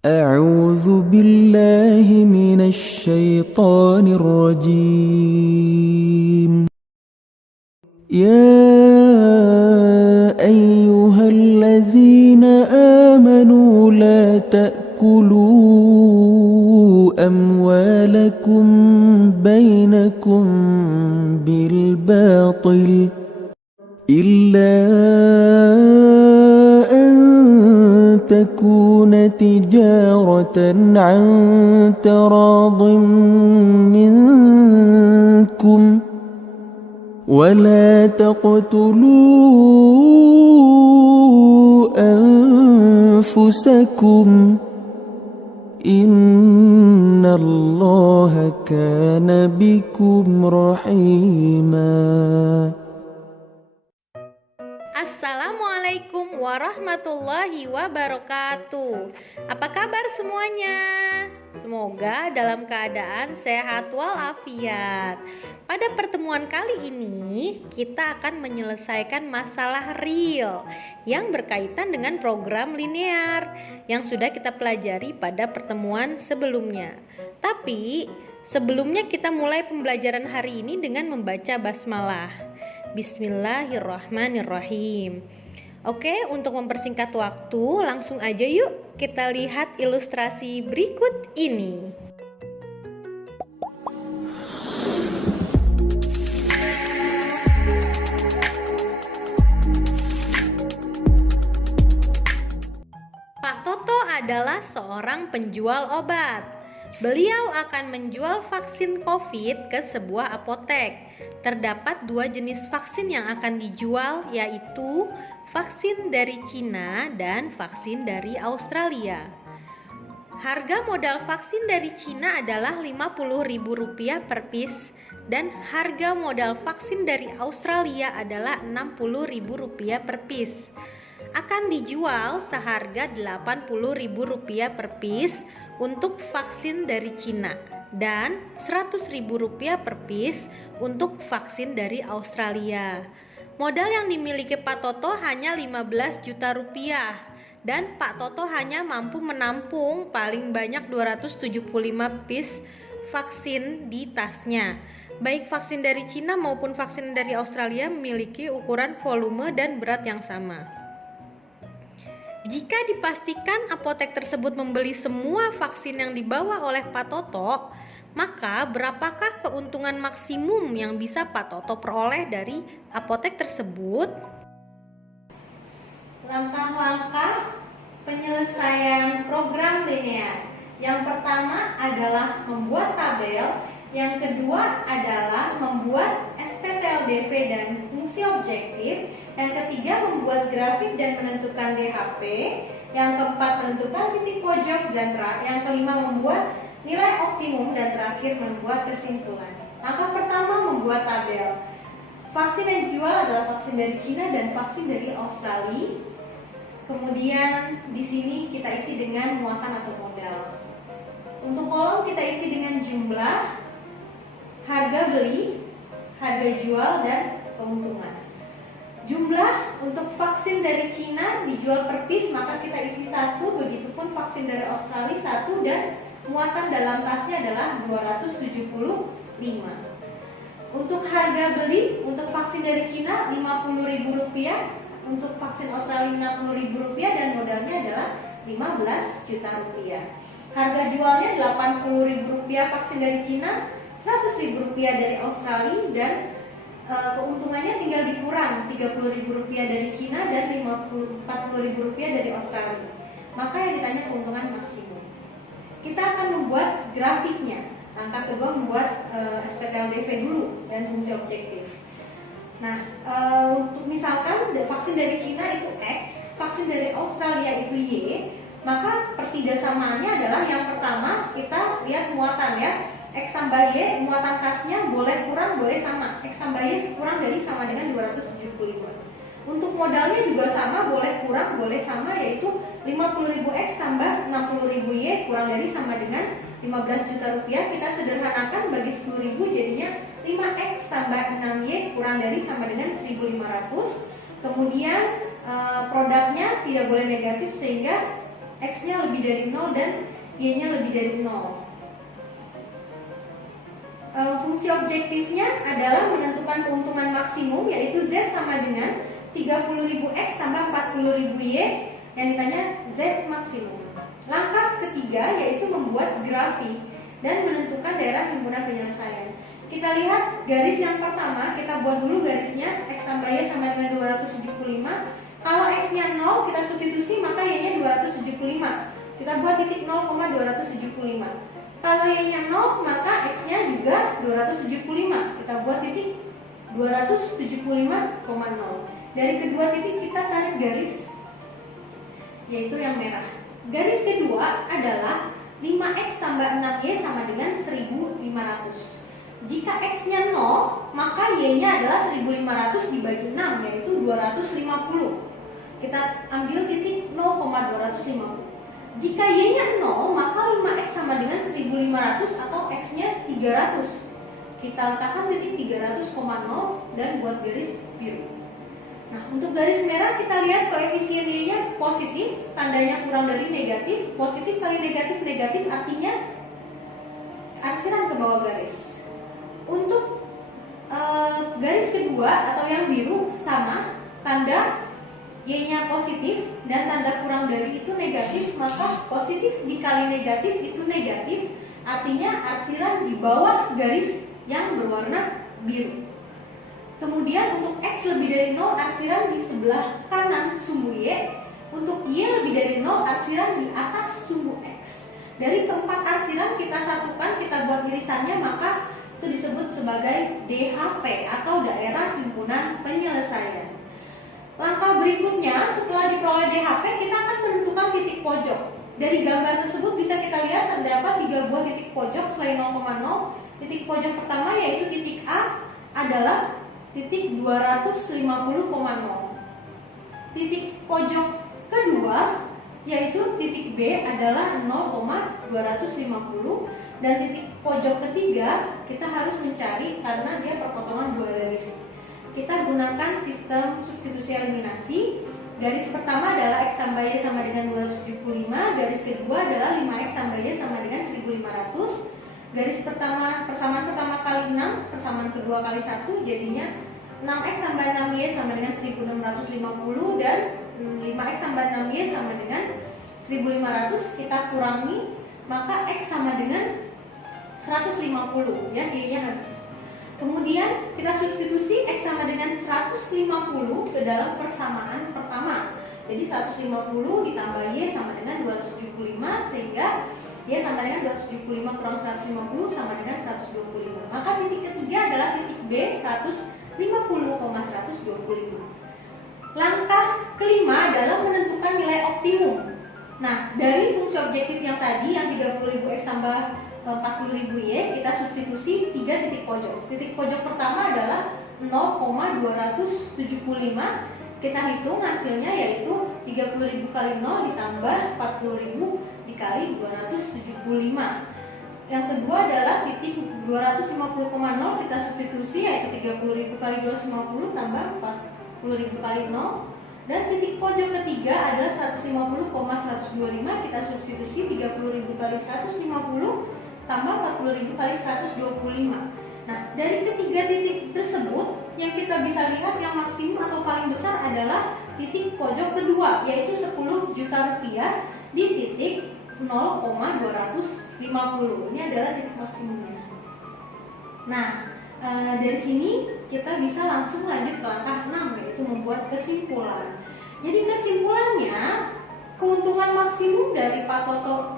أعوذ بالله من الشيطان الرجيم. يا أيها الذين آمنوا لا تأكلوا أموالكم بينكم بالباطل إلا أن تكون تجارة عن تراض منكم ولا تقتلوا أنفسكم إن الله كان بكم رحيما. Assalamualaikum warahmatullahi wabarakatuh. Apa kabar semuanya? Semoga dalam keadaan sehat walafiat. Pada pertemuan kali ini kita akan menyelesaikan masalah real yang berkaitan dengan program linear yang sudah kita pelajari pada pertemuan sebelumnya. Tapi sebelumnya kita mulai pembelajaran hari ini dengan membaca basmalah. Bismillahirrahmanirrahim. Oke, untuk mempersingkat waktu, langsung aja yuk kita lihat ilustrasi berikut ini. Pak Toto adalah seorang penjual obat. Beliau akan menjual vaksin COVID ke sebuah apotek. Terdapat 2 jenis vaksin yang akan dijual, yaitu vaksin dari Cina dan vaksin dari Australia. Harga modal vaksin dari Cina adalah Rp50.000 per piece dan harga modal vaksin dari Australia adalah Rp60.000 per piece. Akan dijual seharga Rp80.000 per piece untuk vaksin dari Cina dan Rp100.000 per piece untuk vaksin dari Australia. Modal yang dimiliki Pak Toto hanya Rp15 juta dan Pak Toto hanya mampu menampung paling banyak 275 piece vaksin di tasnya. Baik vaksin dari Cina maupun vaksin dari Australia memiliki ukuran volume dan berat yang sama. Jika dipastikan apotek tersebut membeli semua vaksin yang dibawa oleh Pak Toto, maka berapakah keuntungan maksimum yang bisa Pak Toto peroleh dari apotek tersebut? Langkah-langkah penyelesaian program linear. Yang pertama adalah membuat tabel, yang kedua adalah membuat SPTLDV dan fungsi objektif, yang ketiga membuat grafik dan menentukan DHP, yang keempat menentukan titik pojok, dan yang kelima membuat nilai optimum, dan terakhir membuat kesimpulan. Langkah pertama membuat tabel. Vaksin yang dijual adalah vaksin dari Cina dan vaksin dari Australia. Kemudian di sini kita isi dengan muatan atau modal. Untuk kolom kita isi dengan jumlah, harga beli, harga jual, dan keuntungan. Jumlah untuk vaksin dari Cina dijual per piece, maka kita isi 1, begitupun vaksin dari Australia 1, dan muatan dalam tasnya adalah 275. Untuk harga beli, untuk vaksin dari Cina Rp50.000, untuk vaksin Australia Rp60.000, dan modalnya adalah Rp15 juta. Harga jualnya Rp80.000 vaksin dari Cina, Rp100.000 dari Australia, dan keuntungannya tinggal dikurang Rp30.000 dari Cina dan Rp40.000 dari Australia. Maka yang ditanya keuntungan maksimum. Kita akan membuat grafiknya. Langkah kedua membuat SPTLDV dulu dan fungsi objektif. Nah, untuk misalkan vaksin dari Cina itu X, vaksin dari Australia itu Y, maka pertidakssamaannya adalah yang pertama kita lihat muatan ya. X tambah Y, muatan tasnya boleh kurang, boleh sama. X tambah Y kurang dari sama dengan 275. Untuk modalnya juga sama, boleh kurang, boleh sama, yaitu 50.000 X tambah 60.000 Y kurang dari sama dengan 15 juta rupiah. Kita sederhanakan bagi 10.000 jadinya 5X tambah 6Y kurang dari sama dengan 1.500. Kemudian produknya tidak boleh negatif sehingga X-nya lebih dari 0 dan Y-nya lebih dari 0. Fungsi objektifnya adalah menentukan keuntungan maksimum, yaitu Z sama dengan 30.000 X tambah 40.000 Y, yang ditanya Z maksimum. Langkah ketiga yaitu membuat grafik dan menentukan daerah himpunan penyelesaian. Kita lihat garis yang pertama, kita buat dulu garisnya. X tambah Y sama dengan 275. Kalau X-nya 0, kita substitusi, maka Y-nya 275. Kita buat titik 0,275. Kalau Y-nya 0, maka X-nya juga 275. Kita buat titik 275,0. Dari kedua titik kita tarik garis, yaitu yang merah. Garis kedua adalah 5X tambah 6Y sama dengan 1500. Jika X-nya 0, maka Y-nya adalah 1500 dibagi 6, yaitu 250. Kita ambil titik 0,250. Jika Y-nya 0, maka 5X sama dengan 1500 atau X-nya 300. Kita letakkan titik 300,0 dan buat garis biru. Nah, untuk garis merah kita lihat koefisien Y-nya positif, tandanya kurang dari negatif. Positif kali negatif, negatif artinya arsiran ke bawah garis. Untuk garis kedua atau yang biru sama, tanda Y-nya positif dan tanda kurang dari itu negatif, maka positif dikali negatif itu negatif, artinya arsiran di bawah garis yang berwarna biru. Kemudian untuk X lebih dari 0, arsiran di sebelah kanan sumbu Y. Untuk Y lebih dari 0, arsiran di atas sumbu X. Dari keempat arsiran kita satukan, kita buat irisannya, maka itu disebut sebagai DHP atau daerah himpunan penyelesaian. Langkah berikutnya, setelah diperoleh DHP, kita akan menentukan titik pojok. Dari gambar tersebut bisa kita lihat terdapat 3 buah titik pojok selain 0,0. Titik pojok pertama yaitu titik A adalah titik 250,0. Titik pojok kedua yaitu titik B adalah 0,250. Dan titik pojok ketiga kita harus mencari karena dia perpotongan dua garis. Kita gunakan sistem substitusi eliminasi. Garis pertama adalah X tambah Y sama dengan 275. Garis kedua adalah 5X tambah Y sama dengan 1500. Garis pertama, persamaan pertama kali 6, persamaan kedua kali 1, jadinya 6X tambah 6Y sama dengan 1650. Dan 5X tambah 6Y sama dengan 1500. Kita kurangi, maka X sama dengan 150, ya, Y-nya habis. Kemudian kita substitusi X sama dengan 150 ke dalam persamaan pertama. Jadi 150 ditambah Y sama dengan 275, sehingga Y sama dengan 275 kurang 150 sama dengan 125. Maka titik ketiga adalah titik B, 150,125. Langkah kelima adalah menentukan nilai optimum. Nah, dari fungsi objektif yang tadi yang 30.000 X tambah 40.000 Y, kita substitusi 3 titik pojok. Titik pojok pertama adalah 0,275. Kita hitung hasilnya yaitu 30.000 kali 0 ditambah 40.000 dikali 275. Yang kedua adalah titik 250,0, kita substitusi yaitu 30.000 kali 250 tambah 40.000 kali 0. Dan titik pojok ketiga adalah 150,125, kita substitusi 30.000 kali 150 tambah 40.000 kali 125. Nah, dari ketiga titik tersebut yang kita bisa lihat yang maksimum atau paling besar adalah titik pojok kedua, yaitu 10 juta rupiah di titik 0,250. Ini adalah titik maksimumnya. Nah, dari sini kita bisa langsung lanjut ke langkah 6, yaitu membuat kesimpulan. Jadi kesimpulannya, keuntungan maksimum dari Pak Toto,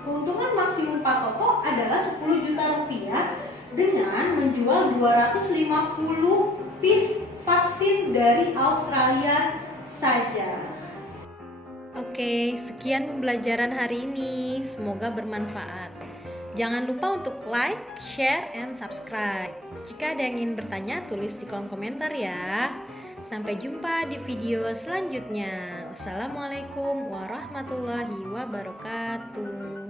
keuntungan maksimum Pak Toto adalah 10 juta rupiah dengan menjual 250 piece vaksin dari Australia saja. Oke, sekian pembelajaran hari ini. Semoga bermanfaat. Jangan lupa untuk like, share, and subscribe. Jika ada yang ingin bertanya, tulis di kolom komentar ya. Sampai jumpa di video selanjutnya. Wassalamualaikum warahmatullahi wabarakatuh.